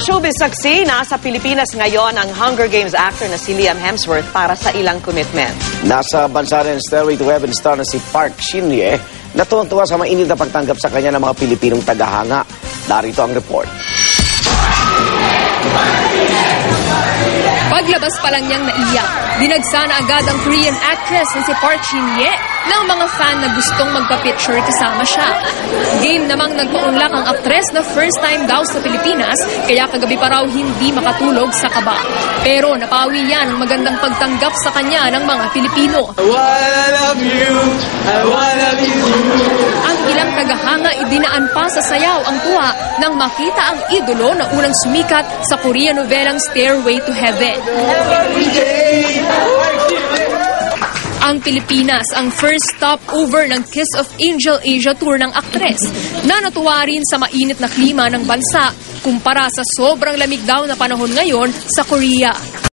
Mga showbiz saksi, nasa Pilipinas ngayon ang Hunger Games actor na si Liam Hemsworth para sa ilang commitment. Nasa bansa rin Stairway to Heaven star na si Park Shin-hye na tuwang-tuwa sa mainit na pagtanggap sa kanya ng mga Pilipinong tagahanga. Narito ang report. Paglabas pa lang niyang naiyak, dinagsa na agad ang Korean actress na si Park Shin-hye ng mga fan na gustong magpa-picture kasama siya. Game namang nagpaunlak ang aktres na first time daw sa Pilipinas, kaya kagabi pa raw hindi makatulog sa kaba. Pero napawi yan ang magandang pagtanggap sa kanya ng mga Pilipino. I wanna love you, I wanna love you. Ang ilang tagahanga idinaan pa sa sayaw ang tuwa nang makita ang idolo na unang sumikat sa Korean novelang Stairway to Heaven. Ang Pilipinas ang first stopover ng Kiss of Angel Asia Tour ng aktres na natuwa rin sa mainit na klima ng bansa kumpara sa sobrang lamig daw na panahon ngayon sa Korea.